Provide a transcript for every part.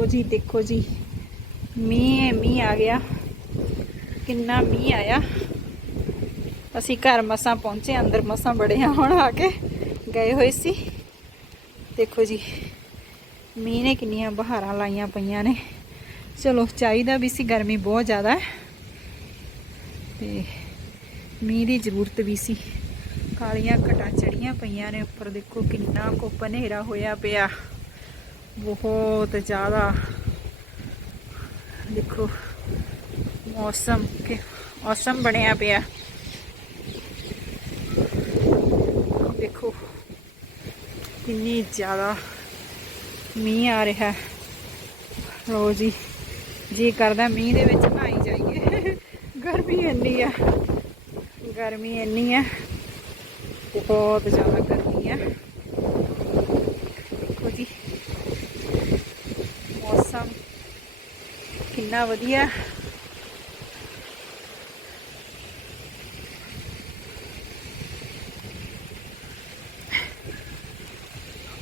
ਲੋ ਜੀ, ਦੇਖੋ ਜੀ। ਮੀਂਹ ਮੀਂਹ ਆ ਗਿਆ। ਕਿੰਨਾ ਮੀਂਹ ਆਇਆ। ਅਸੀਂ ਘਰ ਮਸਾਂ ਪਹੁੰਚੇ, ਅੰਦਰ ਮਸਾਂ ਬੜੇ ਆ ਹੁਣ ਆ ਕੇ। ਗਏ ਹੋਏ ਸੀ। ਦੇਖੋ ਜੀ, ਮੀਂਹ ਨੇ ਕਿੰਨੀਆਂ ਬਹਾਰਾਂ ਲਾਈਆਂ ਪਈਆਂ ਨੇ। ਚਲੋ, ਚਾਹੀਦਾ ਵੀ ਸੀ, ਗਰਮੀ ਬਹੁਤ ਜ਼ਿਆਦਾ ਹੈ। ਤੇ ਮੀਂਹ ਦੀ ਜ਼ਰੂਰਤ ਵੀ ਸੀ। ਕਾਲੀਆਂ ਘਟਾਂ ਚੜੀਆਂ ਪਈਆਂ ਨੇ ਉੱਪਰ, ਦੇਖੋ ਕਿੰਨਾ ਕੁ ਹਨੇਰਾ ਹੋਇਆ ਪਿਆ। ਬਹੁਤ ਜ਼ਿਆਦਾ। ਦੇਖੋ, ਮੌਸਮ ਕਿ, ਮੌਸਮ ਬਣਿਆ ਪਿਆ। ਦੇਖੋ, ਕਿੰਨੀ ਜ਼ਿਆਦਾ ਮੀਂਹ ਆ ਰਿਹਾ। ਲੋ ਜੀ ਜੀ ਕਰਦਾ ਮੀਂਹ ਦੇ ਵਿੱਚ ਨਹਾਈ ਜਾਈਏ। ਗਰਮੀ ਇੰਨੀ ਆ, ਗਰਮੀ ਇੰਨੀ ਆ। ਬਹੁਤ ਜ਼ਿਆਦਾ ਗਰਮੀ ਆ ਦੇਖੋ ਜੀ ਮੌਸਮ ਕਿੰਨਾ ਵਧੀਆ।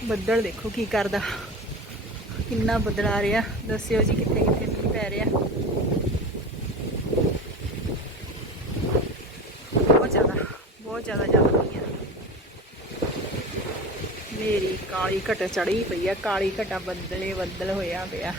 ਬੱਦਲ ਦੇਖੋ ਕੀ ਕਰਦਾ। ਕਿੰਨਾ ਬੱਦਲ ਆ ਰਿਹਾ। ਦੱਸਿਓ ਜੀ ਕਿੱਥੇ ਕਿੱਥੇ ਮੀਂਹ ਪੈ ਰਿਹਾ। ਬਹੁਤ ਜ਼ਿਆਦਾ ਬਹੁਤ ਜ਼ਿਆਦਾ ਜ਼ਿਆਦਾ ਮੀਂਹ ਮੇਰੀ ਕਾਲੀ ਘਟ ਚੜੀ ਪਈ ਆ। ਕਾਲੀ ਘਟਾ ਬੱਦਲੇ ਬੱਦਲ ਹੋਇਆ ਪਿਆ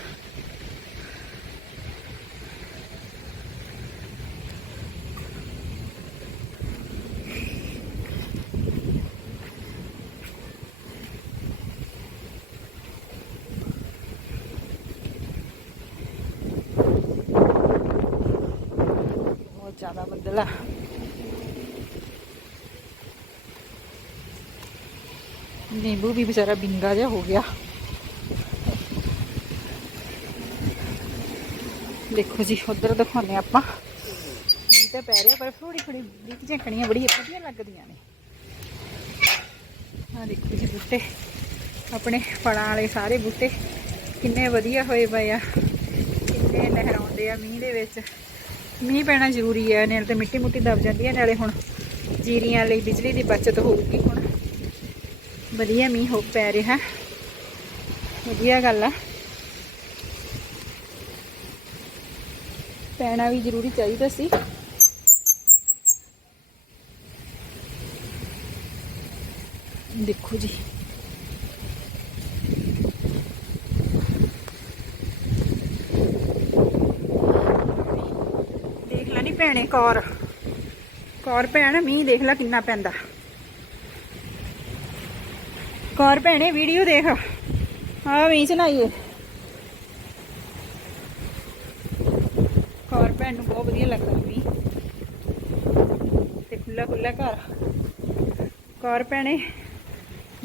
ਬਹੁਤ ਜ਼ਿਆਦਾ ਬੱਦਲ ਆ। ਨਿੰਬੂ ਵੀ ਵਿਚਾਰਾ ਬਿੰਗਾ ਜਿਹਾ ਹੋ ਗਿਆ। ਦੇਖੋ ਜੀ, ਉਧਰ ਦਿਖਾਉਂਦੇ ਆਪਾਂ। ਮੀਂਹ ਤਾਂ ਪੈ ਰਿਹਾ, ਪਰ ਥੋੜੀ ਥੋੜੀ ਬੀਤ ਝਕਣੀਆਂ ਬੜੀ ਵਧੀਆ ਲੱਗਦੀਆਂ ਨੇ। ਆ ਦੇਖੋ ਜੀ ਬੂਟੇ। ਆਪਣੇ ਫਲਾਂ ਵਾਲੇ ਸਾਰੇ ਬੂਟੇ। ਕਿੰਨੇ ਵਧੀਆ ਹੋਏ ਪਏ ਆ। ਕਿੰਨੇ ਲਹਿਰਾਉਂਦੇ ਆ ਮੀਂਹ ਦੇ ਵਿੱਚ। ਮੀਂਹ ਪੈਣਾ ਜ਼ਰੂਰੀ ਹੈ, ਨਾਲੇ ਤਾਂ ਮਿੱਟੀ ਮੁੱਟੀ ਦਬ ਜਾਂਦੀ ਹੈ ਨਾਲੇ ਹੁਣ ਜੀਰੀਆਂ ਲਈ ਬਿਜਲੀ ਦੀ ਬਚਤ ਹੋਊਗੀ ਹੁਣ। ਵਧੀਆ ਮੀਂਹ ਹੋ ਪੈ ਰਿਹਾ। ਵਧੀਆ ਗੱਲ ਆ। ਪੈਣਾ ਵੀ ਜ਼ਰੂਰੀ ਚਾਹੀਦਾ ਸੀ। ਦੇਖੋ ਜੀ ਦੇਖ ਲੈ ਨੀ ਭੈਣੇ, ਕੌਰ। ਕੌਰ ਭੈਣ, ਮੀਂਹ ਦੇਖ ਲੈ ਕਿੰਨਾ ਪੈਂਦਾ। ਕੌਰ ਭੈਣੇ, ਵੀਡੀਓ ਦੇਖ। ਆ ਮੀਂਹ ਚ ਕੌਰ ਭੈਣ ਨੂੰ ਬਹੁਤ ਵਧੀਆ ਲੱਗਦਾ ਮੀਂਹ। ਤੇ ਖੁੱਲਾ ਖੁੱਲਾ ਘਰ। ਕੌਰ ਭੈਣੇ,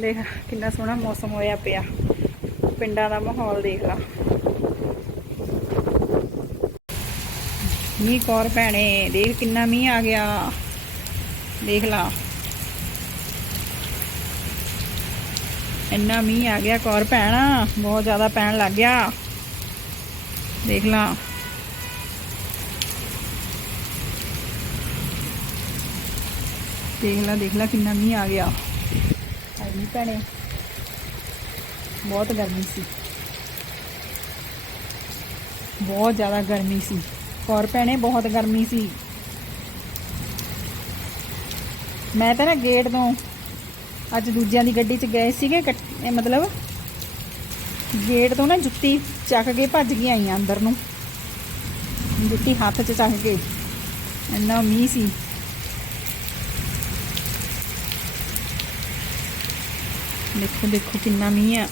ਦੇਖ ਕਿੰਨਾ ਸੋਹਣਾ ਮੌਸਮ ਹੋਇਆ ਪਿਆ। ਪਿੰਡਾਂ ਦਾ ਮਾਹੌਲ ਦੇਖ ਲਾ। ਮੀਂਹ ਕੌਰ ਭੈਣੇ, ਦੇਖ ਕਿੰਨਾ ਮੀਂਹ ਆ ਗਿਆ। ਦੇਖ ਲਾ। ਇੰਨਾ ਮੀਂਹ ਆ ਗਿਆ ਕੌਰ ਭੈਣ, ਬਹੁਤ ਜ਼ਿਆਦਾ ਪੈਣ ਲੱਗ ਗਿਆ। ਦੇਖ ਲਾ। ਦੇਖ ਲਾ ਦੇਖ ਲਾ ਕਿੰਨਾ ਮੀਂਹ ਆ ਗਿਆ। ਹਾਏ ਭੈਣੇ, ਬਹੁਤ ਗਰਮੀ ਸੀ। ਬਹੁਤ ਜ਼ਿਆਦਾ ਗਰਮੀ ਸੀ। ਹੋਰ ਭੈਣੇ, ਬਹੁਤ ਗਰਮੀ ਸੀ। ਮੈਂ ਤਾਂ ਨਾ ਗੇਟ ਤੋਂ ਅੱਜ ਦੂਜਿਆਂ ਦੀ ਗੱਡੀ 'ਚ ਗਏ ਸੀਗੇ, ਕੱਟ- ਮਤਲਬ ਗੇਟ ਤੋਂ ਨਾ ਜੁੱਤੀ ਚੱਕ ਕੇ ਭੱਜ ਗਈ ਆਈਆਂ ਅੰਦਰ ਨੂੰ। ਜੁੱਤੀ ਹੱਥ 'ਚ ਚੱਕ ਕੇ, ਇੰਨਾ ਮੀਂਹ ਸੀ। ਦੇਖੋ ਦੇਖੋ ਕਿੰਨਾ ਮੀਂਹ ਆ।